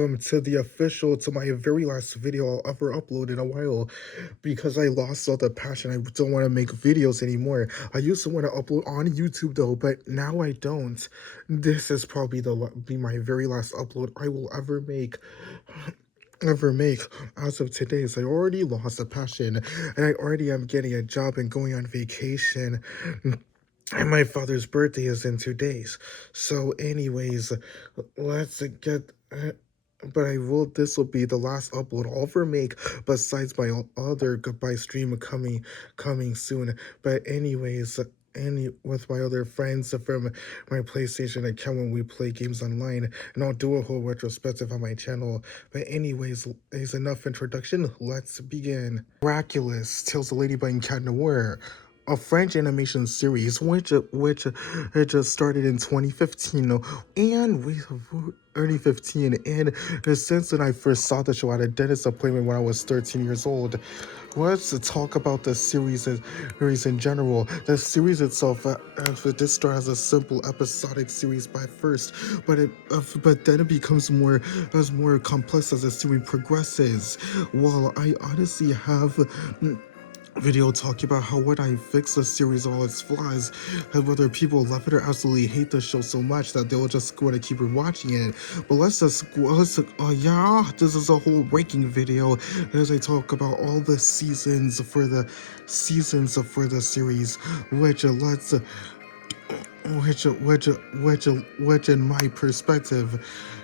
To my very last video I'll ever upload in a while, because I lost all the passion. I don't want to make videos anymore. I used to want to upload on YouTube though, but now I don't. This is probably be my very last upload I will ever make as of today. So I already lost the passion, and I already am getting a job and going on vacation. And my father's birthday is in 2 days. So, anyways, let's get. But This will be the last upload I'll ever make, besides my other goodbye stream coming soon. But anyways, with my other friends from my PlayStation account when we play games online, and I'll do a whole retrospective on my channel. But anyways, is enough introduction. Let's begin. Miraculous tells the Ladybug and Cat Noir, a French animation series which it just started in 2015, and we 2015, and since then I first saw the show at a dentist appointment when I was 13 years old. Let's talk about the series in general. The series itself, this start as a simple episodic series by first, but then it becomes more complex as the series progresses. While I honestly have video talking about how when I fix the series all its flaws, and whether people love it or absolutely hate the show so much that they'll just go to keep watching it. But yeah, this is a whole ranking video as I talk about all the seasons for the series, which lets which in my perspective.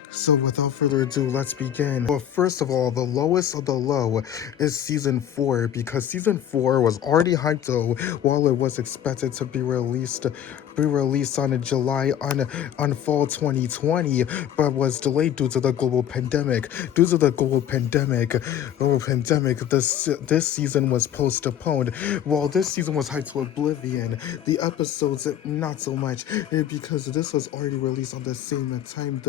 So without further ado, let's begin. Well, first of all, the lowest of the low is season 4, because season 4 was already hyped though, while it was expected to be released on July on fall 2020, but was delayed due to the global pandemic. This season was postponed. While this season was hyped to oblivion, the episodes not so much, because this was already released on the same time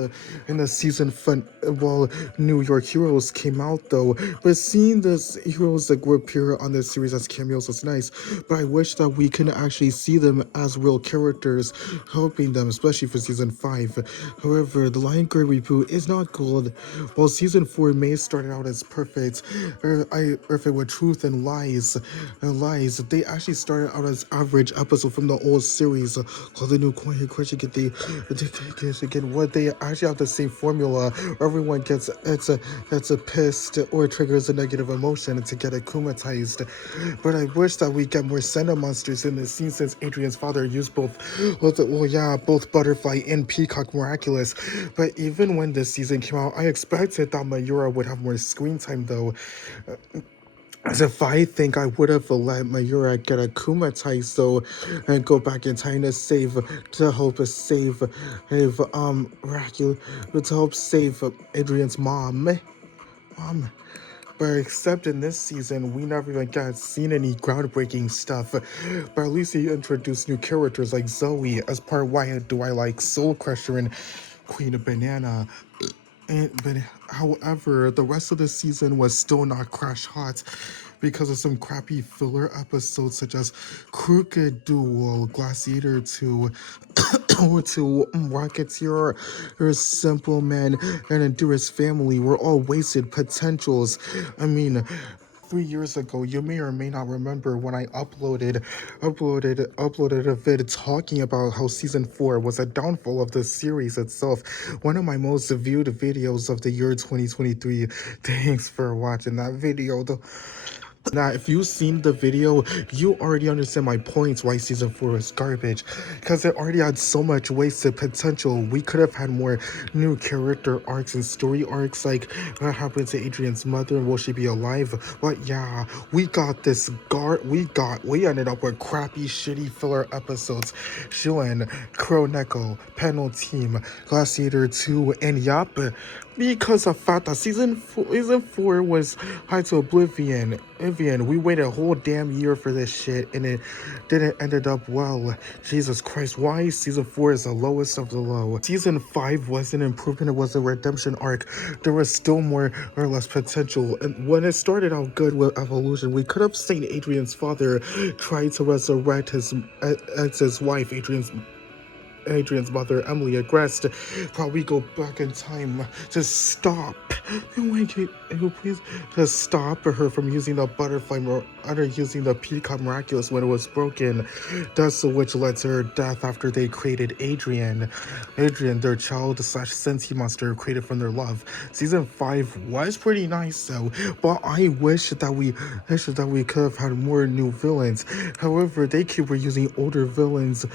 in the season fun. While New York Heroes came out though, but seeing this heroes that would appear on this series as cameos was nice. But I wish that we can actually see them as real characters, helping them, especially for season 5. However, the Lion Guard reboot is not good. While season 4 may start out as perfect, with truth and lies, they actually started out as average episodes from the old series. Called the new question, get what they actually have the same formula. Everyone gets a pissed or triggers a negative emotion to get akumatized. But I wish that we get more Senna monsters in this scene, since Adrian's father used both Butterfly and Peacock Miraculous. But even when this season came out, I expected that Mayura would have more screen time though. As if I think I would have let Mayura get akumatized though, and go back in time to help save Adrian's mom. But except in this season, we never even got seen any groundbreaking stuff. But at least he introduced new characters like Zoe as part of why do I like Soul Crusher and Queen of Banana. But however, the rest of the season was still not crash hot because of some crappy filler episodes such as Crooked Duel, Glaciator 2, Rocketeer, or Simple Man, and Endurance Family were all wasted potentials. I mean, 3 years ago, you may or may not remember when I uploaded a vid talking about how season 4 was a downfall of the series itself. One of my most viewed videos of the year 2023. Thanks for watching that video though. Now, if you've seen the video, you already understand my points why season 4 is garbage. Because it already had so much wasted potential. We could have had more new character arcs and story arcs, like what happened to Adrian's mother and will she be alive? But yeah, we ended up with crappy, shitty filler episodes. Shuen, Crow Neko, Panel Team, Glaciator 2, and Yap. Because of fact that season 4 was high to oblivion. We waited a whole damn year for this shit, and it didn't ended up well. Jesus Christ, why season 4 is the lowest of the low? Season 5 was an improvement, it was a redemption arc. There was still more or less potential, and when it started out good with evolution, we could have seen Adrian's father try to resurrect his wife, Adrian's mother, Emily, aggressed, thought we go back in time to stop. Oh, please to stop her from using the butterfly or using the peacock miraculous when it was broken. Thus, which led to her death after they created Adrian, their child slash sentient monster created from their love. Season 5 was pretty nice though, but I wish that we could have had more new villains. However, they keep reusing older villains,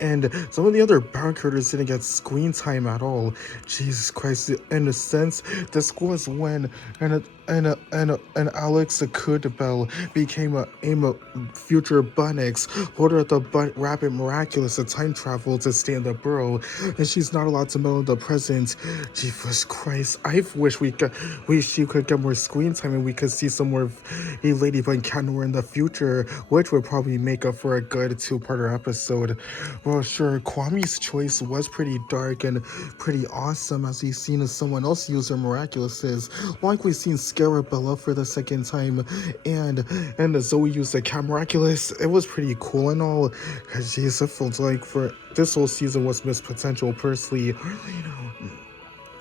and some of the other back characters didn't get screen time at all. Jesus Christ! In a sense, this was when and Alex Kudbell became a future Bunnix, holder of the Rabbit Miraculous, a time travel to stay in the burrow, and she's not allowed to meddle in the present. Jesus Christ! I wish she could get more screen time and we could see some more of a Ladybug Canor in the future, which would probably make up for a good two-parter episode. Well, sure, Kwame's choice was pretty dark and pretty awesome, as we've seen someone else use her miraculouses, like we've seen Scarabella for the second time, and Zoe used the Cat Miraculous. It was pretty cool and all, because geez, it felt like for this whole season was missed potential personally.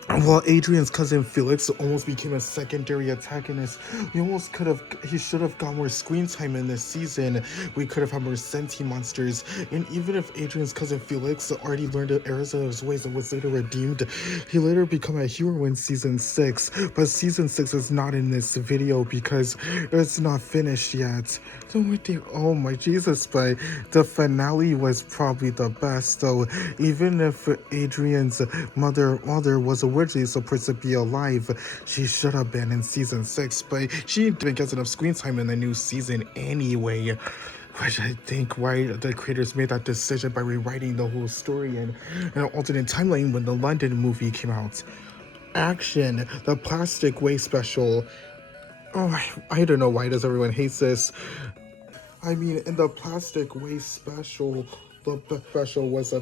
While Adrian's cousin Felix almost became a secondary antagonist, he should have got more screen time in this season. We could have had more sentient monsters, and even if Adrian's cousin Felix already learned the errors of his ways and was later redeemed, he later became a hero in season 6, but season 6 is not in this video because it's not finished yet. Oh my Jesus, but the finale was probably the best though, even if Adrian's mother was originally supposed to be alive, she should have been in season 6, but she didn't get enough screen time in the new season anyway. Which I think why the creators made that decision by rewriting the whole story in an alternate timeline when the London movie came out. Action, the Plastic Way special. Oh, I don't know why does everyone hates this. I mean, in the Plastic Waste special, the special was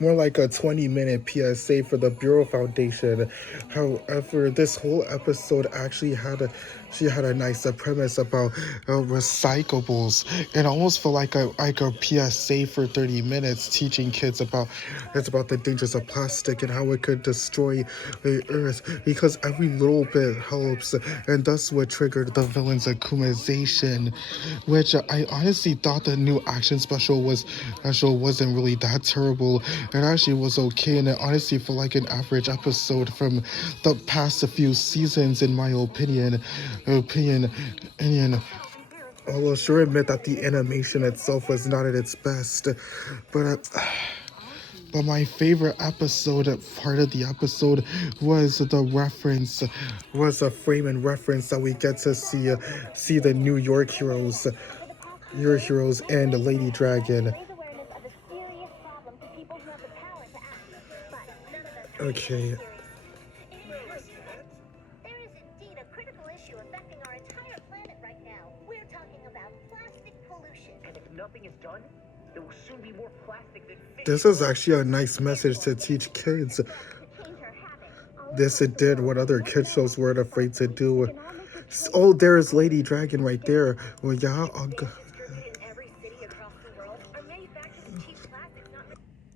more like a 20-minute PSA for the Bureau Foundation. However, this whole episode actually she had a nice premise about recyclables. It almost felt like a PSA for 30 minutes, teaching kids about the dangers of plastic and how it could destroy the earth, because every little bit helps, and thus what triggered the villain's akumization, which I honestly thought the new action special wasn't really that terrible. It actually was okay, and it honestly felt like an average episode from the past few seasons, in my opinion. And I will sure admit that the animation itself was not at its best, but my favorite part of the episode was a frame and reference that we get to see the New York heroes, and Lady Dragon. Okay. This is actually a nice message to teach kids. This it did what other kid shows weren't afraid to do. Oh, there is Lady Dragon right there. Well, yeah,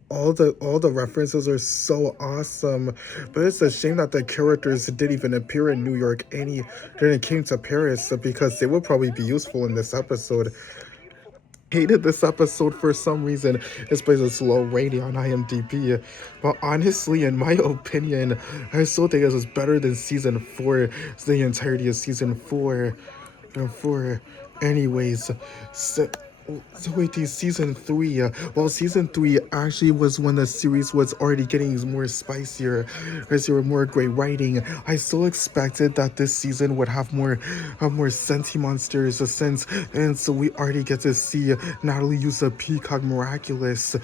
all the references are so awesome, but it's a shame that the characters didn't even appear in New York then it came to Paris, because they would probably be useful in this episode. Hated this episode for some reason. It's because it's low rating on IMDb, but honestly, in my opinion, I still think this is better than season 4, the entirety of season 4. Anyways, so wait, season 3. Well, season 3 actually was when the series was already getting more spicier, as there were more great writing. I still expected that this season would have more sentient monsters, and so we already get to see Natalie use the Peacock Miraculous,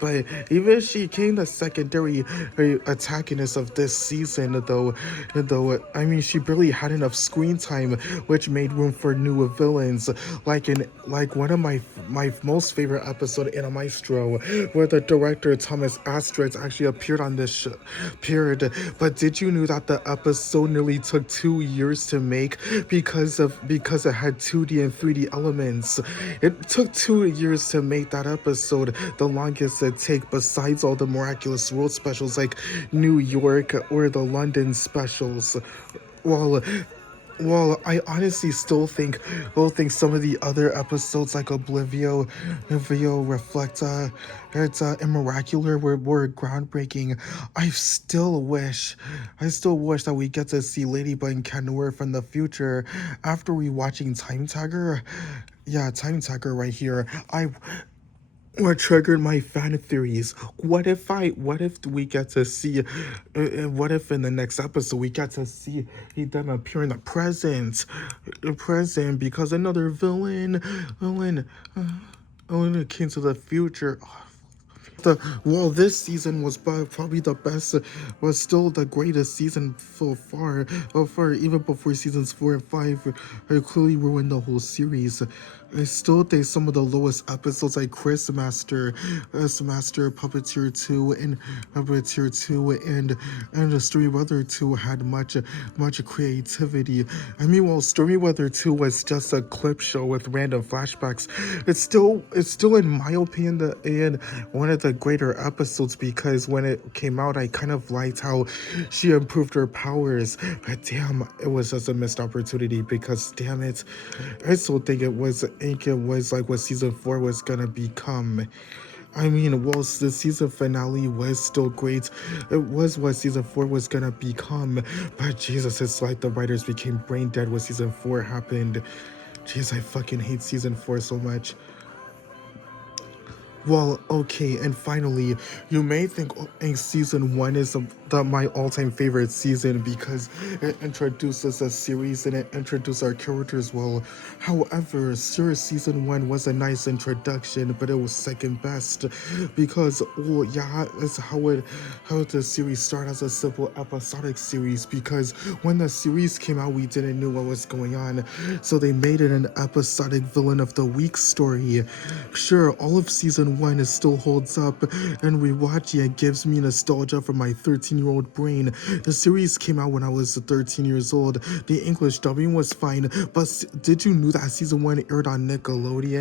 but even she came the secondary antagonist of this season, though I mean, she barely had enough screen time, which made room for new villains, like mention like one of my most favorite episode in a Maestro, where the director Thomas Astrid actually appeared on this appeared. But did you know that the episode nearly took 2 years to make because it had 2D and 3D elements? It took 2 years to make that episode, the longest it take besides all the miraculous world specials like New York or the London specials. Well, I honestly still think some of the other episodes like Oblivio, Reflecta, and Miracular were groundbreaking. I still wish that we get to see Ladybug and Canora from the future after rewatching Time Tagger. Yeah, Time Tagger right here. What triggered my fan theories? What if we get to see, what if in the next episode we get to see them appear in the present because another villain came to the future. This season was probably the best, was still the greatest season so far, even before seasons 4 and 5 clearly ruined the whole series. I still think some of the lowest episodes like Master, Puppeteer 2, and Puppeteer 2, and the Story Weather 2 had much creativity. I mean, while Story Weather 2 was just a clip show with random flashbacks, it's still in my opinion one of the greater episodes because when it came out, I kind of liked how she improved her powers. But damn, it was just a missed opportunity because damn it, I still think it was like what season 4 was gonna become. I mean, whilst the season finale was still great, it was what season 4 was gonna become. But Jesus, it's like the writers became brain dead when season 4 happened. Jeez, I fucking hate season 4 so much. Well, okay, and finally, you may think season 1 is my all-time favorite season because it introduces a series and it introduces our characters well. However, sure, season 1 was a nice introduction, but it was second best because, well, yeah, that's how the series started as a simple episodic series because when the series came out, we didn't know what was going on, so they made it an episodic villain of the week story. Sure, all of season 1 is still holds up, and rewatching it gives me nostalgia from my 13-year-old brain. The series came out when I was 13 years old. The English dubbing was fine, but did you know that season 1 aired on Nickelodeon?